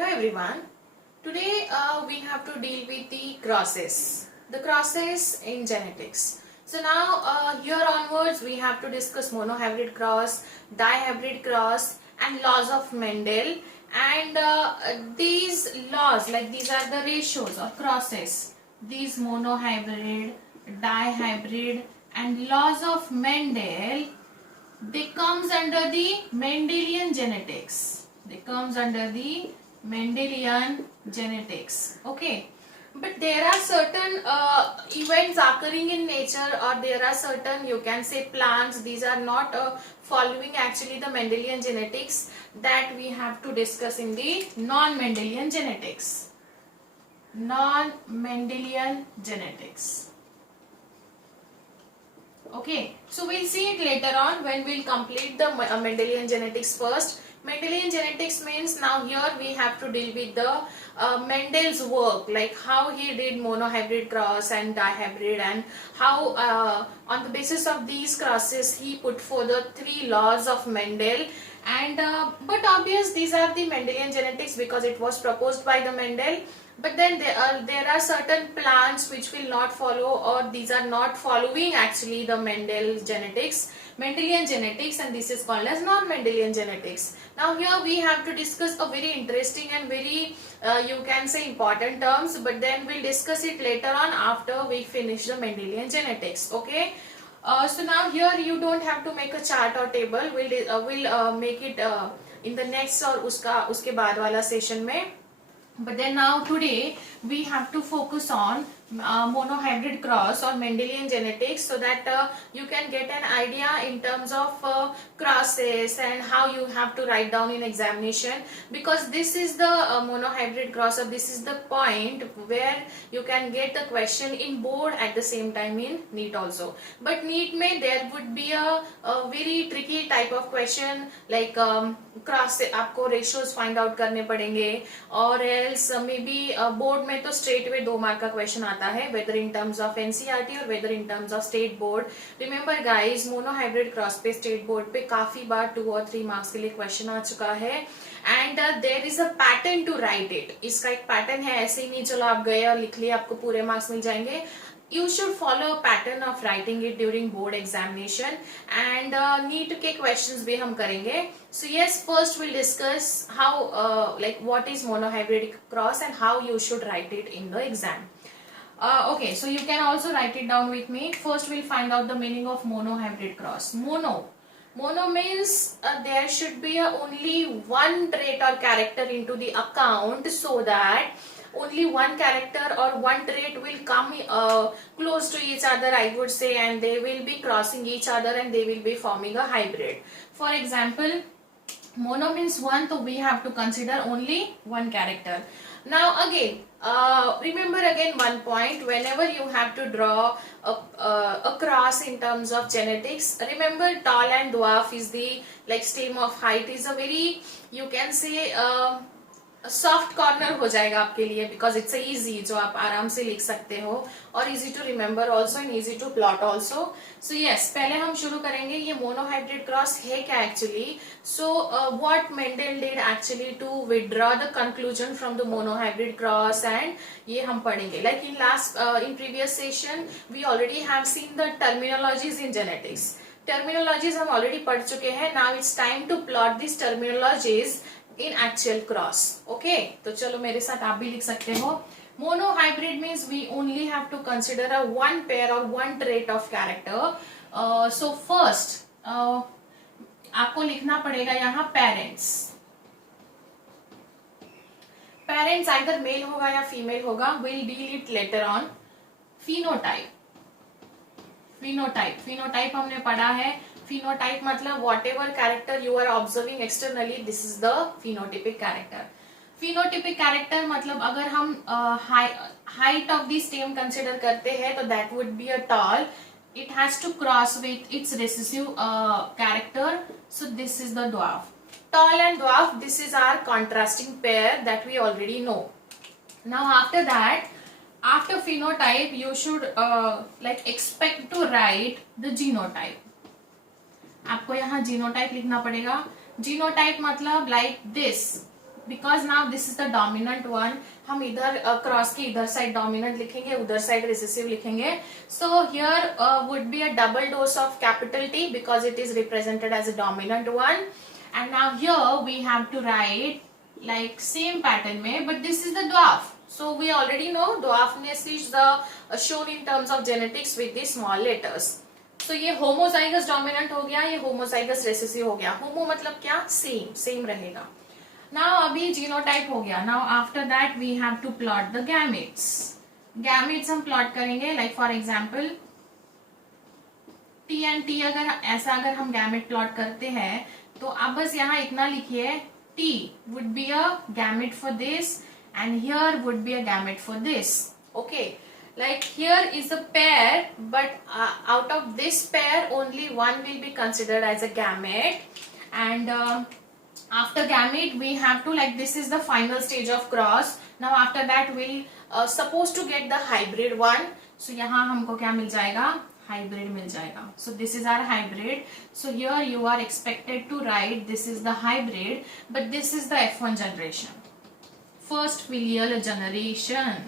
Hello everyone. Today we have to deal with the crosses in genetics. So now here onwards we have to discuss monohybrid cross, dihybrid cross and laws of Mendel, and these laws, like these are the ratios or crosses, these monohybrid, dihybrid and laws of Mendel, they comes under the Mendelian genetics. They comes under the Mendelian genetics. Okay. But there are certain events occurring in nature, or there are certain, you can say, plants. These are not following actually the Mendelian genetics, that we have to discuss in the non-Mendelian genetics. Non-Mendelian genetics. Okay, so we'll see it later on when we'll complete the Mendelian genetics first. Mendelian genetics means now here we have to deal with the Mendel's work, like how he did monohybrid cross and dihybrid, and how on the basis of these crosses he put forth the three laws of Mendel. And but obvious, these are the Mendelian genetics because it was proposed by the Mendel. But then there are certain plants which will not follow, or these are not following actually the Mendelian genetics, and this is called as non-Mendelian genetics. Now here we have to discuss a very interesting and very you can say important terms, but then we'll discuss it later on after we finish the Mendelian genetics. Okay. So now here you don't have to make a chart or table. We'll make it in the next or uske baad wala session mein. But then now today we have to focus on monohybrid cross or Mendelian genetics, so that you can get an idea in terms of crosses and how you have to write down in examination, because this is the monohybrid cross, or this is the point where you can get the question in board at the same time in NEET also. But NEET में there would be a very tricky type of question, like cross से आपको ratios find out करने पड़ेंगे, और else maybe board में तो straight way 2 mark का question आता है, whether in terms of NCERT or whether in terms of state board. Remember guys, monohybrid cross पे state board पे काफी बार 2 और 3 marks के लिए question आ चुका है, and there is a pattern to write it. इसका एक pattern है, ऐसे ही नहीं चलो आप गए और लिख लिया आपको पूरे marks मिल जाएंगे. You should follow a pattern of writing it during board examination, and NEET के questions भी हम करेंगे. So yes, first we'll discuss how like what is monohybrid cross and how you should write it in the exam. Okay, so you can also write it down with me. First we'll find out the meaning of monohybrid cross. Mono means there should be only one trait or character into the account, so that only one character or one trait will come close to each other, I would say, and they will be crossing each other and they will be forming a hybrid. For example, mono means one, so we have to consider only one character. Now again, remember again one point, whenever you have to draw a cross in terms of genetics, remember tall and dwarf is the like stem of height is a very, you can say, soft corner हो जाएगा आपके लिए, because it's easy, जो आप आराम से लिख सकते हो, और easy to remember also and easy to plot also. So yes, पहले हम शुरू करेंगे ये मोनोहाइब्रिड क्रॉस है क्या actually. So what Mendel did actually to withdraw the conclusion from the monohybrid cross, and ये हम पढ़ेंगे. Like in previous session we already have seen the terminologies in genetics. Terminologies हम ऑलरेडी पढ़ चुके हैं. Now it's time to plot this terminologies in actual cross. Okay, तो चलो मेरे साथ आप भी लिख सकते हो. Monohybrid means we only have to consider a one pair or one trait of character. So first आपको लिखना पड़ेगा यहाँ parents. Parents either male होगा या female होगा. We'll deal it later on. Phenotype हमने पढ़ा है. Phenotype मतलब whatever character you are observing externally, this is the phenotypic character. Phenotypic character मतलब अगर हम height of the stem consider करते हैं तो that would be a tall. It has to cross with its recessive character. So this is the dwarf. Tall and dwarf, this is our contrasting pair that we already know. Now after that, after phenotype, you should like expect to write the genotype. आपको यहाँ genotype लिखना पड़ेगा. Genotype मतलब like this, because now this is the dominant one, हम इधर cross के इधर side dominant लिखेंगे, उधर साइड रिसेसिव लिखेंगे. So here would be a double dose of capital T because it is represented as a dominant one. And now here we have to write like same pattern में, but this is the dwarf. So we already know dwarfness is the shown in terms of genetics with the small letters. So ये homozygous dominant हो गया, ये homozygous recessive हो गया. homo मतलब क्या? same रहेगा. Now अभी genotype हो गया. Now after that we have to plot the gametes. gametes हम plot करेंगे, like for example T and T अगर हम gamete plot करते हैं तो आप बस यहाँ इतना लिखिए, T would be a gamete for this and here would be a gamete for this. Okay, like here is a pair, but out of this pair only one will be considered as a gamete. And after gamete we have to, like this is the final stage of cross. Now after that we'll supposed to get the hybrid one. So यहाँ हमको क्या मिल जाएगा? Hybrid मिल जाएगा. So this is our hybrid. So here you are expected to write this is the hybrid, but this is the F1 generation, first filial generation.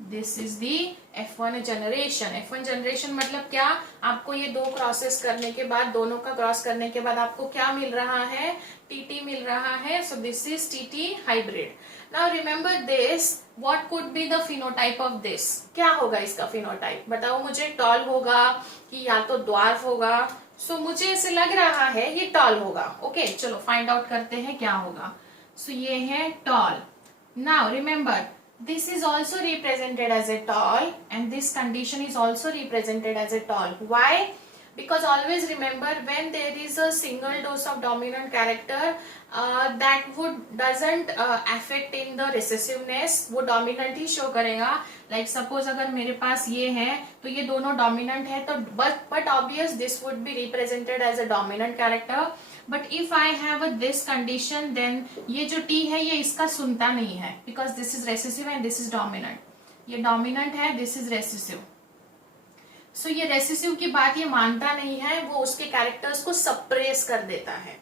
This is the F1 generation. F1 generation मतलब क्या? आपको ये दो crosses करने के बाद, दोनों का क्रॉस करने के बाद आपको क्या मिल रहा है? TT मिल रहा है. सो this is TT hybrid. Now remember this, what could be the phenotype of this? क्या होगा इसका फिनोटाइप? बताओ मुझे. टॉल होगा कि या तो ड्वार्फ होगा? सो मुझे ऐसे लग रहा है ये टॉल होगा. ओके, चलो फाइंड आउट करते हैं क्या होगा. सो ये है tall. Now remember, this is also represented as a tall and this condition is also represented as a tall. Why? Because always remember, when there is a single dose of dominant character, that would doesn't affect in the recessiveness. वो dominant ही show करेगा. Like suppose अगर मेरे पास ये है तो ये दोनों dominant है, तो but obvious this would be represented as a dominant character. But if I have a this condition, then ये जो T है ये इसका सुनता नहीं है, because this is recessive and this is dominant. ये dominant है, this is recessive. So ये recessive की बात ये मानता नहीं है, वो उसके कैरेक्टर्स को सप्रेस कर देता है.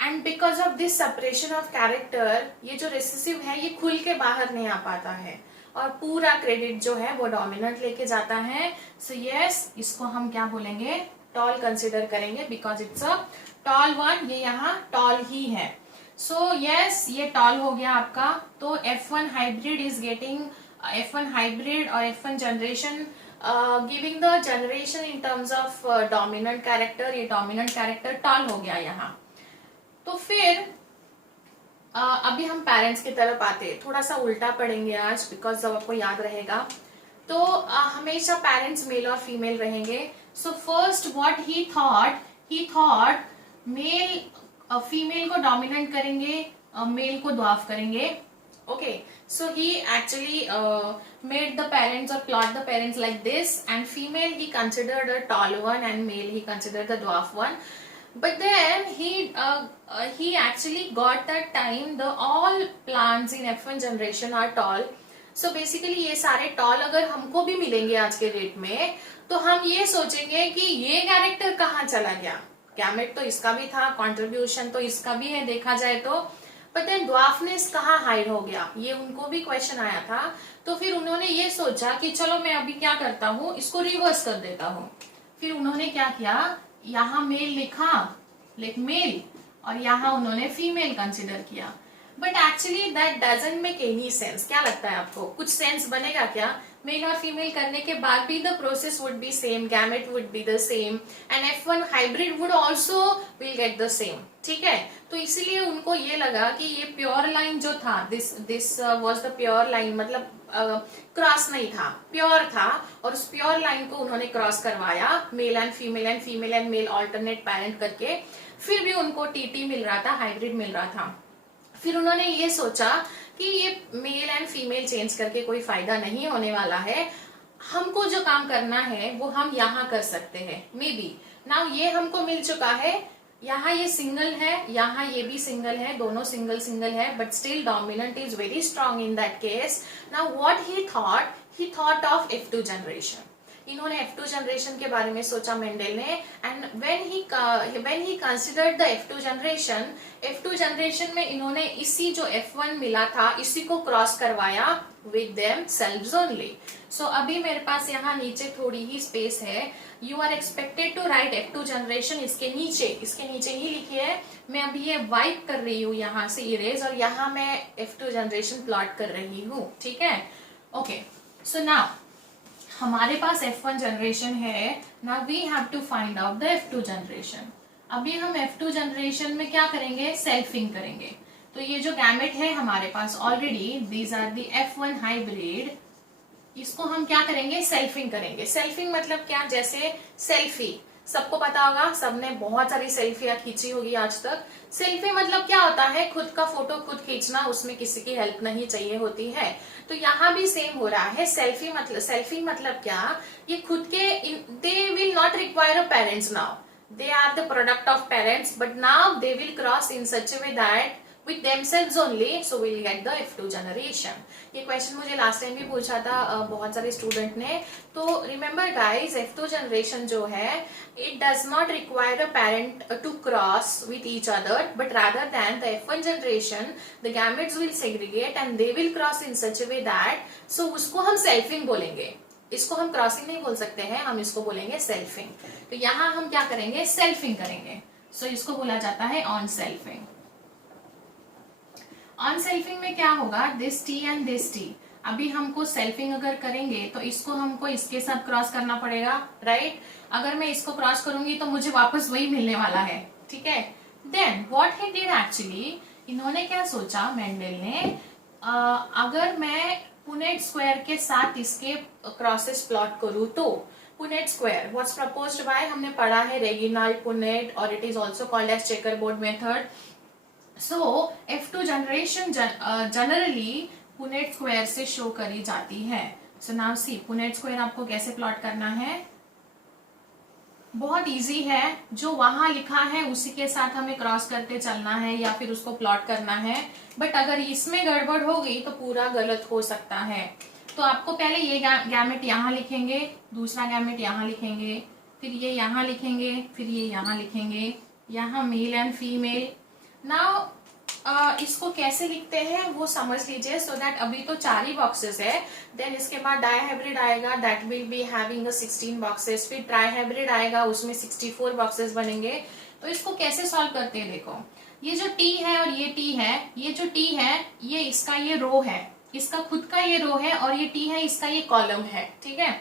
And because of this separation of character, ये जो recessive है ये खुल के बाहर नहीं आ पाता है और पूरा क्रेडिट जो है वो डोमिनेंट लेके जाता है. सो यस, इसको हम क्या बोलेंगे? टॉल कंसिडर करेंगे, because it's a tall one. ये यहाँ टॉल ही है. सो यस, ये टॉल हो गया आपका. तो F1 hybrid is getting F1 hybrid और F1 generation giving the generation in terms of dominant character. ये डोमिनेंट कैरेक्टर टॉल हो गया यहाँ. तो फिर अभी हम पेरेंट्स की तरफ आते हैं. थोड़ा सा उल्टा पढ़ेंगे आज, बिकॉज जब आपको याद रहेगा. तो हमेशा पेरेंट्स मेल और फीमेल रहेंगे. So first what he thought male female को डोमिनेंट करेंगे, मेल को ड्वार्फ करेंगे. Okay, so he actually made the parents और plot the parents like this, and female he considered a tall one and male he considered the dwarf one. But then he actually got that time the all plants in F1 generation are tall. So basically ये सारे toll अगर हमको भी मिलेंगे आज के date में, तो हम ये सोचेंगे कि ये कैरेक्टर कहाँ चला गया. गैमेट तो इसका भी था, कंट्रीब्यूशन तो इसका भी है देखा जाए तो, बट देन ड्वार्फनेस कहाँ हाइड हो गया, ये उनको भी क्वेश्चन आया था. तो फिर उन्होंने ये सोचा कि चलो मैं अभी क्या करता हूँ, इसको रिवर्स कर देता हूँ. फिर उन्होंने क्या किया, यहाँ मेल लिखा, लाइक मेल, और यहाँ उन्होंने फीमेल कंसिडर किया. But actually that doesn't make any sense. क्या लगता है आपको, कुछ सेंस बनेगा क्या? मेल और फीमेल करने के बाद भी the process would be same, gamete would be the same, and F1 hybrid would also will get the same. ठीक है, तो इसीलिए उनको ये लगा कि ये प्योर लाइन जो था, this was the pure line, मतलब क्रॉस नहीं था, प्योर था, और उस प्योर लाइन को उन्होंने क्रॉस करवाया, male and female and male alternate parent करके. फिर भी उनको TT मिल रहा था, हाइब्रिड मिल रहा था. फिर उन्होंने ये सोचा कि ये मेल एंड फीमेल चेंज करके कोई फायदा नहीं होने वाला है, हमको जो काम करना है वो हम यहाँ कर सकते हैं. मे बी नाउ ये हमको मिल चुका है, यहाँ ये सिंगल है, यहाँ ये भी सिंगल है, दोनों सिंगल सिंगल है, but still dominant is very strong in that case. Now what he thought of F2 generation. इन्होंने F2 जनरेशन के बारे में सोचा मेंडल ने, and when he considered the F2 generation में इन्होंने इसी जो F1 मिला था इसी को क्रॉस करवाया with themselves only. So अभी मेरे पास यहाँ नीचे थोड़ी ही स्पेस है, you are expected to write F2 generation इसके नीचे ही लिखी है, मैं अभी ये वाइप कर रही हूँ यहाँ से इरेज, और यहाँ मैं F2 जनरेशन प्लॉट कर रही हूँ, ठीक है। ओके, सो नाउ हमारे पास F1 जनरेशन है, now we have to find out the F2 generation. अभी हम F2 जनरेशन में क्या करेंगे, सेल्फिंग करेंगे। तो ये जो गैमेट है हमारे पास already, these are the F1 hybrid, इसको हम क्या करेंगे, सेल्फिंग करेंगे। सेल्फिंग मतलब क्या, जैसे सेल्फी सबको पता होगा, सबने बहुत सारी सेल्फियां खींची होगी आज तक। सेल्फी मतलब क्या होता है, खुद का फोटो खुद खींचना, उसमें किसी की हेल्प नहीं चाहिए होती है। तो यहाँ भी सेम हो रहा है, सेल्फी मतलब क्या, ये खुद के, they will not require a parents now, they are the product of parents, but now they will cross in such a way that with themselves only, so we'll get the F2 generation. ये question मुझे last time भी पूछा था बहुत सारे student ने। तो remember guys, F2 generation जो है, it does not require a parent to cross with each other, but rather than the F1 generation, the gametes will segregate and they will cross in such a way that, so उसको हम selfing बोलेंगे, इसको हम crossing नहीं बोल सकते हैं, हम इसको बोलेंगे सेल्फिंग। तो यहाँ हम क्या करेंगे, सेल्फिंग करेंगे। सो इसको बोला जाता है ऑन सेल्फिंग। ऑन सेल्फिंग में क्या होगा, this T and this T, अभी हमको सेल्फिंग अगर करेंगे तो इसको हमको इसके साथ क्रॉस करना पड़ेगा, राइट। अगर मैं इसको क्रॉस करूंगी तो मुझे वापस वही मिलने वाला है, ठीक है। Then what he did actually, इन्होंने क्या सोचा मेंडल ने, अगर मैं पुनेट स्क्वायर के साथ इसके क्रॉसेस प्लॉट करूं तो Punnett square what's proposed by, हमने पढ़ा है रेगिनाल्ड पुनेट, और it is also called as checker board method. So F2 generation generally Punnett square से शो करी जाती है। So now see, Punnett square आपको कैसे प्लॉट करना है, बहुत इजी है, जो वहां लिखा है उसी के साथ हमें क्रॉस करते चलना है या फिर उसको प्लॉट करना है। बट अगर इसमें गड़बड़ हो गई तो पूरा गलत हो सकता है। तो आपको पहले ये गैमेट यहाँ लिखेंगे, दूसरा गैमेट यहाँ लिखेंगे, फिर ये यहाँ लिखेंगे, फिर ये यहाँ लिखेंगे, यहाँ मेल एंड फीमेल। नाउ इसको कैसे लिखते हैं वो समझ लीजिए, सो दैट अभी तो 4 ही बॉक्सेस है, देन इसके बाद डायहाइब्रिड आएगा, that will be having 16 boxes, फिर ट्राइहाइब्रिड आएगा, उसमें 64 बॉक्सेस बनेंगे। तो इसको कैसे सॉल्व करते हैं, देखो ये जो टी है और ये टी है, ये जो टी है ये इसका ये रो है, इसका खुद का ये रो है, और ये टी है इसका ये कॉलम है, ठीक है।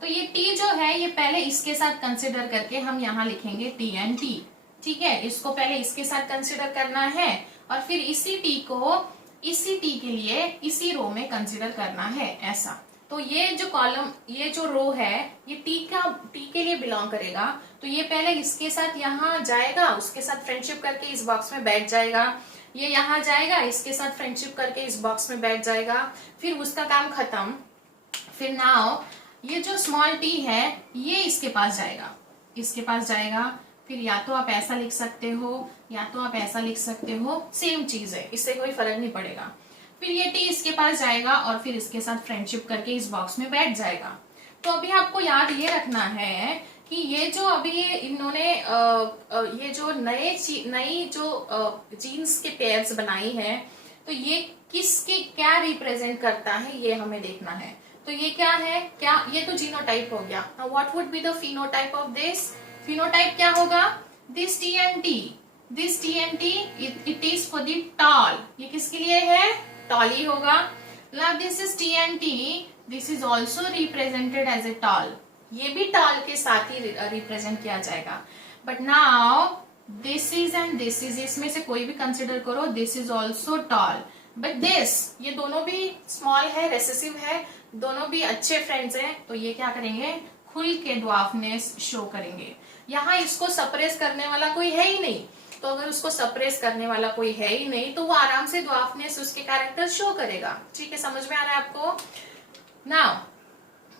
तो ये टी जो है ये पहले इसके साथ कंसिडर करके हम यहाँ लिखेंगे टी एंड टी, ठीक है। इसको पहले इसके साथ कंसिडर करना है और फिर इसी टी को इसी टी के लिए इसी रो में कंसिडर करना है, ऐसा। तो ये जो कॉलम, ये जो रो है, ये टी के लिए बिलोंग करेगा। तो ये पहले इसके साथ यहाँ जाएगा, उसके साथ फ्रेंडशिप करके इस बॉक्स में बैठ जाएगा, ये यहाँ जाएगा, इसके साथ फ्रेंडशिप करके इस बॉक्स में बैठ जाएगा, फिर उसका काम खत्म। फिर नाउ ये जो स्मॉल टी है ये इसके पास जाएगा, इसके पास जाएगा, फिर या तो आप ऐसा लिख सकते हो या तो आप ऐसा लिख सकते हो, सेम चीज है, इससे कोई फर्क नहीं पड़ेगा। फिर ये टी इसके पास जाएगा और फिर इसके साथ फ्रेंडशिप करके इस बॉक्स में बैठ जाएगा। तो अभी आपको याद ये रखना है कि ये जो अभी इन्होंने ये जो नई जो जीन्स के पेयर्स बनाई है, तो ये किसके क्या रिप्रेजेंट करता है ये हमें देखना है। तो ये क्या है, क्या ये तो जीनोटाइप हो गया। What would be the phenotype of this, phenotype क्या होगा, this T and T, this T and T it is for the tall, ये किसके लिए है, टॉल ही होगा। Now this is T and T, this is also represented as a tall, ये भी टॉल के साथ ही रिप्रेजेंट किया जाएगा। But now this is and this is, इसमें से कोई भी कंसिडर करो, this is also tall, but this, ये दोनों भी स्मॉल है, रेसेसिव है, दोनों भी अच्छे फ्रेंड्स हैं। तो ये क्या करेंगे, खुल के ड्वार्फनेस शो करेंगे। यहाँ इसको सप्रेस करने वाला कोई है ही नहीं, तो अगर उसको सप्रेस करने वाला कोई है ही नहीं तो वो आराम से ड्वार्फनेस उसके कैरेक्टर शो करेगा। ठीक है, समझ में आ रहा है आपको। नाउ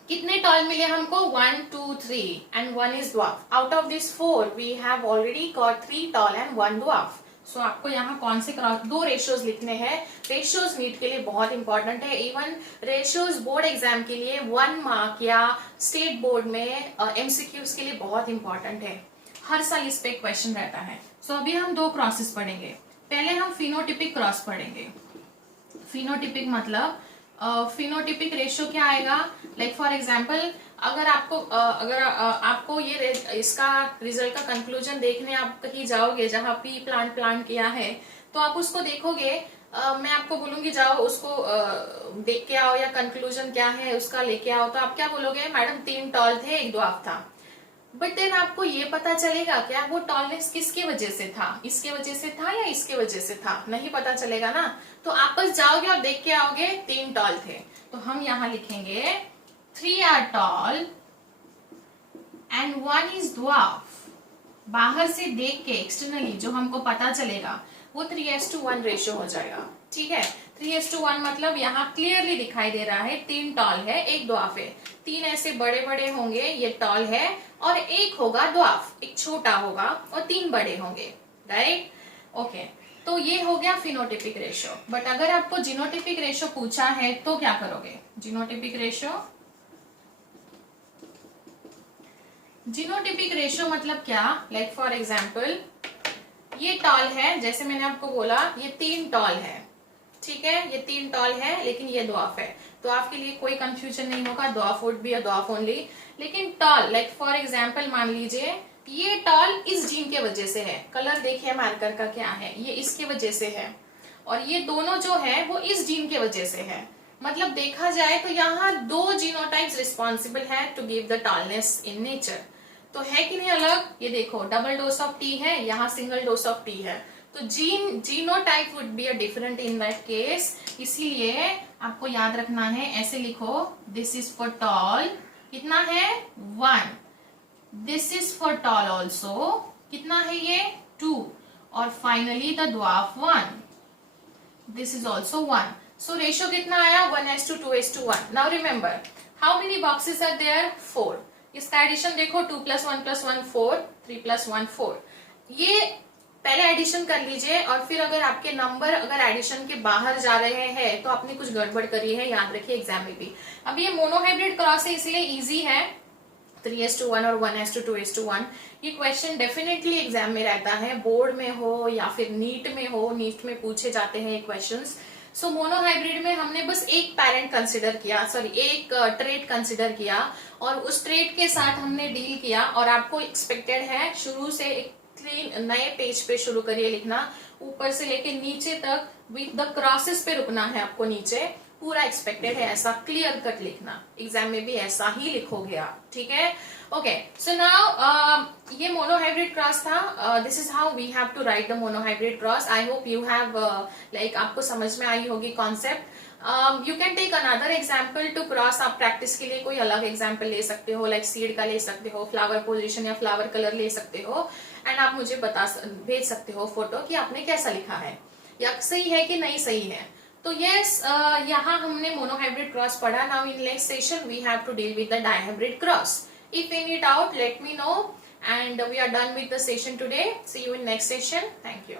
कितने टॉल मिले हमको, 1 2 3 and 1 is dwarf. Out of this 4 we have already got 3 tall and 1 dwarf. So आपको यहाँ कौन से क्रॉस, दो रेशियोज लिखने हैं। रेशियोज नीट के लिए बहुत इंपॉर्टेंट है, इवन रेशियोज बोर्ड एग्जाम के लिए 1 मार्क या स्टेट बोर्ड में एमसीक्यूज के लिए बहुत इंपॉर्टेंट है। हर साल इस पे क्वेश्चन रहता है। सो अभी हम दो क्रॉसेस पढ़ेंगे। पहले हम फिनोटिपिक क्रॉस पढ़ेंगे। फिनोटिपिक मतलब फिनोटिपिक रेशियो क्या आएगा, लाइक फॉर एग्जाम्पल अगर आपको ये इसका रिजल्ट का कंक्लूजन देखने आप कहीं जाओगे जहां पी प्लांट किया है, तो आप उसको देखोगे। मैं आपको बोलूंगी जाओ उसको देख के आओ या कंक्लूजन क्या है उसका लेके आओ, तो आप क्या बोलोगे, मैडम 3 टॉल थे 1 ड्वार्फ था। बट देन आपको ये पता चलेगा क्या वो टॉलनेस किसके वजह से था, इसके वजह से था या इसके वजह से था, नहीं पता चलेगा ना। तो आप बस जाओगे और देख के आओगे 3 टॉल थे, तो हम यहाँ लिखेंगे 3 are tall and 1 is dwarf. बाहर से देख के एक्सटर्नली जो हमको पता चलेगा वो 3:1 रेशियो हो जाएगा। ठीक है, 3:1 मतलब यहाँ क्लियरली दिखाई दे रहा है 3 टॉल है 1 ड्वार्फ है। 3 ऐसे बड़े बड़े होंगे, ये टॉल है, और 1 होगा ड्वार्फ, एक छोटा होगा, और 3 बड़े होंगे। Right, okay. तो ये हो गया फिनोटिपिक रेशियो। बट अगर आपको जीनोटिपिक रेशियो पूछा है तो क्या करोगे? जीनोटिपिक रेशियो मतलब क्या, लाइक फॉर एग्जाम्पल ये टॉल है, जैसे मैंने आपको बोला ये 3 टॉल है। ठीक है, ये 3 टॉल है लेकिन ये ड्वार्फ है, तो आपके लिए कोई कंफ्यूजन नहीं होगा, dwarf would be a dwarf only. लेकिन टॉल, लाइक फॉर एग्जाम्पल मान लीजिए ये टॉल इस जीन के वजह से है, कलर देखिए मार्कर का क्या है, ये इसके वजह से है, और ये दोनों जो है वो इस जीन के वजह से है। मतलब देखा जाए तो यहाँ 2 जीनोटाइप्स रिस्पॉन्सिबल है to give the tallness in nature. तो है कि नहीं अलग, ये देखो डबल डोज ऑफ टी है, यहाँ सिंगल डोज ऑफ टी है, तो genotype would be a different in that case. इसीलिए आपको याद रखना है, ऐसे लिखो, दिस इज फॉर टॉल, कितना है 1, this is for tall also, कितना है ये 2, और finally the dwarf 1, this is also 1। So ratio कितना आया 1:2:1। Now remember how many boxes are there, 4। इसका एडिशन देखो, 2 + 1 + 1 4, 3 + 1 4। ये पहले एडिशन कर लीजिए, और फिर अगर आपके नंबर अगर एडिशन के बाहर जा रहे हैं तो आपने कुछ गड़बड़ करी है, याद रखिए एग्जाम में भी। अब ये मोनोहाइब्रिड क्रॉस है इसलिए इजी है, 3:1 और 1:2:1। ये क्वेश्चन डेफिनेटली एग्जाम में रहता है, बोर्ड में हो या फिर नीट में हो, नीट में पूछे जाते हैं ये क्वेश्चंस। सो मोनोहाइब्रिड में हमने बस एक पैरेंट कंसिडर किया, सॉरी एक ट्रेट कंसिडर किया, और उस ट्रेट के साथ हमने डील किया, और आपको एक्सपेक्टेड है शुरू से एक क्लीन नए पेज पे शुरू करिए लिखना, ऊपर से लेके नीचे तक विद द क्रॉसेस पे रुकना है आपको, नीचे पूरा एक्सपेक्टेड है ऐसा क्लियर कट लिखना, एग्जाम में भी ऐसा ही लिखोगे आप। ठीक है, ओके। सो नाउ ये मोनोहाइब्रिड क्रॉस था, this is how we have to write the monohybrid cross. I hope you have like आपको समझ में आई होगी concept. You can take another example to cross, आप प्रैक्टिस के लिए कोई अलग एग्जाम्पल ले सकते हो, लाइक सीड का ले सकते हो, फ्लावर पोजिशन या फ्लावर कलर ले सकते हो, एंड आप मुझे भेज सकते हो फोटो कि आपने कैसा लिखा है, या सही है कि नहीं सही है। तो यस, यहाँ हमने मोनोहाइब्रिड क्रॉस पढ़ा। Now in next session we have to deal with the dihybrid cross. If any doubt, let me know, and we are done with the session today. See you in next session. Thank you.